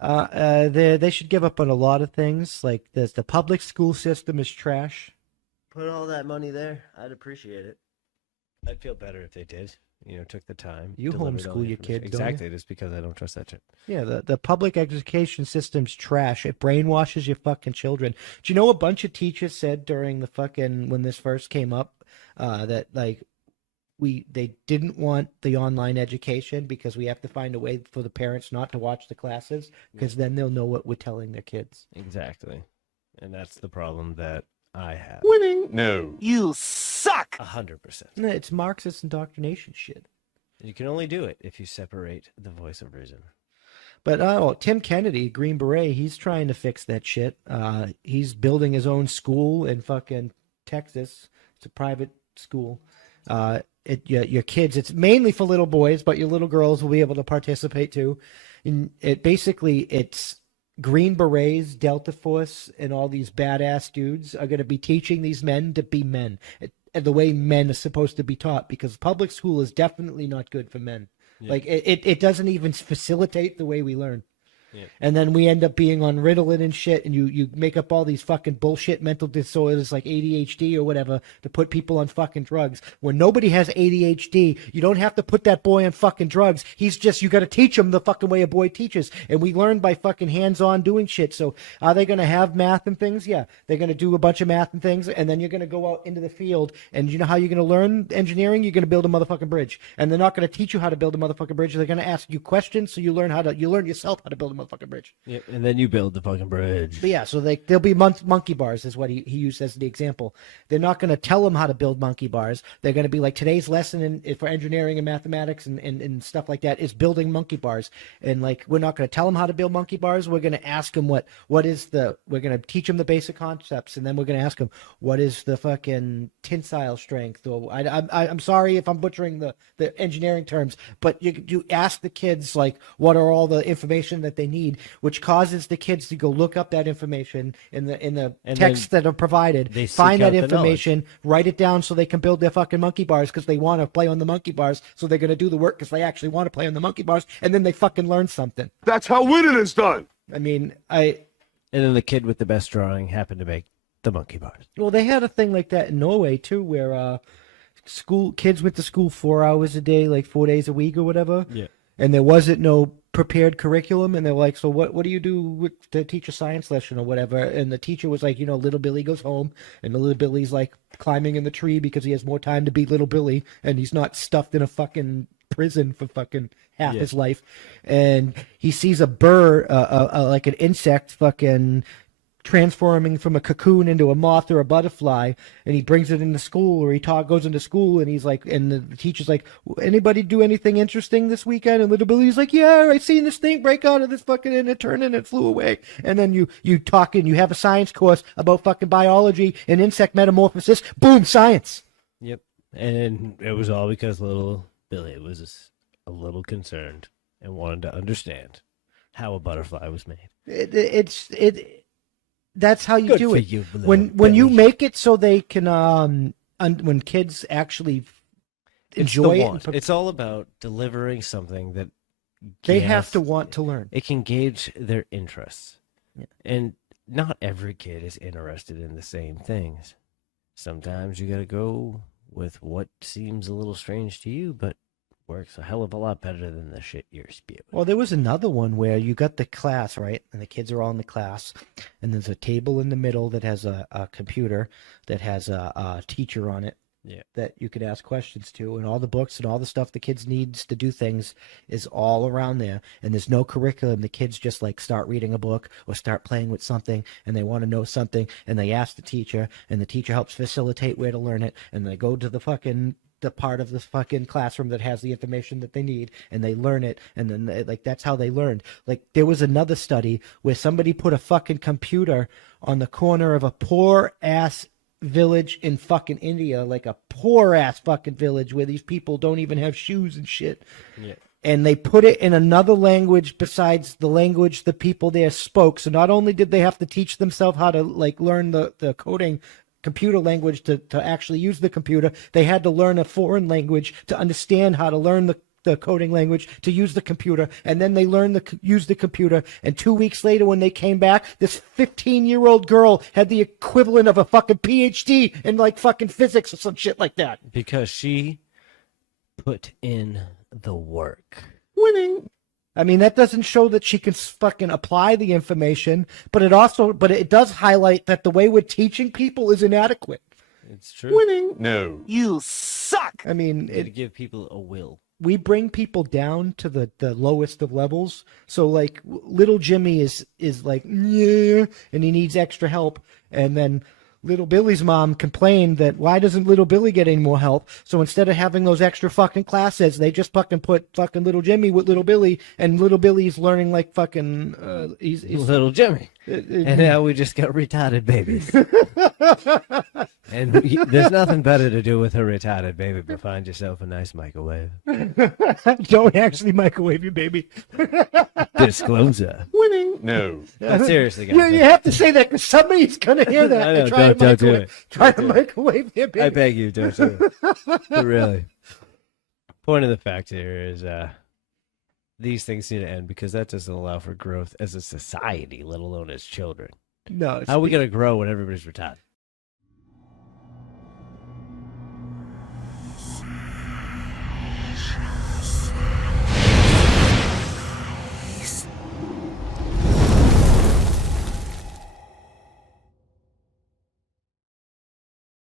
They should give up on a lot of things. Like the public school system is trash. Put all that money there. I'd appreciate it. I'd feel better if they did. Took the time. You delivered all the homeschool your information. kid, don't you? Exactly. Just because I don't trust that shit. Yeah, the public education system's trash. It brainwashes your fucking children. Do you know a bunch of teachers said during the fucking when this first came up, that like they didn't want the online education because we have to find a way for the parents not to watch the classes because then they'll know what we're telling their kids. Exactly. And that's the problem that I have. Winning. No. You suck! 100%. No, it's Marxist indoctrination shit. You can only do it if you separate the voice of reason. But Tim Kennedy, Green Beret, he's trying to fix that shit. He's building his own school in fucking Texas. It's a private school. Your kids, it's mainly for little boys, but your little girls will be able to participate too. And it's Green Berets, Delta Force, and all these badass dudes are going to be teaching these men to be men. The way men are supposed to be taught, because public school is definitely not good for men. Yeah. Like it doesn't even facilitate the way we learn. Yeah. And then we end up being on Ritalin and shit, and you make up all these fucking bullshit mental disorders like ADHD or whatever to put people on fucking drugs. When nobody has ADHD, you don't have to put that boy on fucking drugs. You got to teach him the fucking way a boy teaches. And we learn by fucking hands-on doing shit. So are they going to have math and things? Yeah. They're going to do a bunch of math and things, and then you're going to go out into the field, and you know how you're going to learn engineering? You're going to build a motherfucking bridge. And they're not going to teach you how to build a motherfucking bridge. They're going to ask you questions so you learn yourself how to build a motherfucking bridge. Yep, and then you build the fucking bridge. But yeah, so there'll be monkey bars is what he used as the example. They're not going to tell them how to build monkey bars. They're going to be like, today's lesson for engineering and mathematics and stuff like that is building monkey bars. And like, we're not going to tell them how to build monkey bars. We're going to ask them we're going to teach them the basic concepts, and then we're going to ask them what is the fucking tensile strength. Or I'm sorry if I'm butchering the engineering terms, but you ask the kids like what are all the information that they need, which causes the kids to go look up that information in the texts that are provided, find that information, write it down so they can build their fucking monkey bars because they want to play on the monkey bars, so they're going to do the work because they actually want to play on the monkey bars, and then they fucking learn something. That's how winning is done. I mean, And then the kid with the best drawing happened to make the monkey bars. Well, they had a thing like that in Norway too, where kids went to school 4 hours a day, like 4 days a week or whatever. Yeah. And there wasn't no prepared curriculum, and they're like, so what do you do to teach a science lesson or whatever? And the teacher was like, little Billy goes home, and the little Billy's like climbing in the tree because he has more time to be little Billy, and he's not stuffed in a fucking prison for fucking half his life. And he sees a bird, like an insect fucking transforming from a cocoon into a moth or a butterfly, and he brings it into school, or goes into school, and he's like, and the teacher's like, anybody do anything interesting this weekend? And little Billy's like, yeah, I seen this thing break out of this fucking, and it turned and it flew away. And then you talk, and you have a science course about fucking biology and insect metamorphosis. Boom, science. Yep. And it was all because little Billy was a little concerned and wanted to understand how a butterfly was made. That's how you Good do for it. you, When you make it so they can, when kids actually enjoy it. It's all about delivering something that They have to want to learn. It can gauge their interests. Yeah. And not every kid is interested in the same things. Sometimes you got to go with what seems a little strange to you, but works a hell of a lot better than the shit you're spewing. Well, there was another one where you got the class, right? And the kids are all in the class, and there's a table in the middle that has a computer that has a teacher on it. Yeah. That you could ask questions to, and all the books and all the stuff the kids needs to do things is all around there, and there's no curriculum. The kids just like start reading a book or start playing with something, and they want to know something, and they ask the teacher, and the teacher helps facilitate where to learn it, and they go to the part of the fucking classroom that has the information that they need, and they learn it, and then like that's how they learned. Like there was another study where somebody put a fucking computer on the corner of a poor ass village in fucking India, like a poor ass fucking village where these people don't even have shoes and shit. Yeah. And they put it in another language besides the language the people there spoke. So not only did they have to teach themselves how to like learn the coding computer language to actually use the computer, they had to learn a foreign language to understand how to learn the coding language to use the computer, and then they learned to use the computer. And 2 weeks later, when they came back, this 15-year-old girl had the equivalent of a fucking PhD in like fucking physics or some shit like that. Because she put in the work. Winning. I mean, that doesn't show that she can fucking apply the information, but it does highlight that the way we're teaching people is inadequate. It's true. Winning. No. You suck. I mean, You gotta give people a will. we bring people down to the lowest of levels. So like little Jimmy is like, yeah, and he needs extra help. And then little Billy's mom complained that why doesn't little Billy get any more help? So instead of having those extra fucking classes, they just fucking put fucking little Jimmy with little Billy, and little Billy's learning like fucking he's Little Jimmy. And now we just got retarded babies. And there's nothing better to do with a retarded baby but find yourself a nice microwave. Don't actually microwave your baby. Disclosure. Winning. No. But seriously, guys. You have to say that because somebody's gonna hear that. I know, and try to don't do it. Try to microwave their baby. I beg you, don't do it. But really. Point of the fact here is these things need to end because that doesn't allow for growth as a society, let alone as children. No, How are we going to grow when everybody's retarded?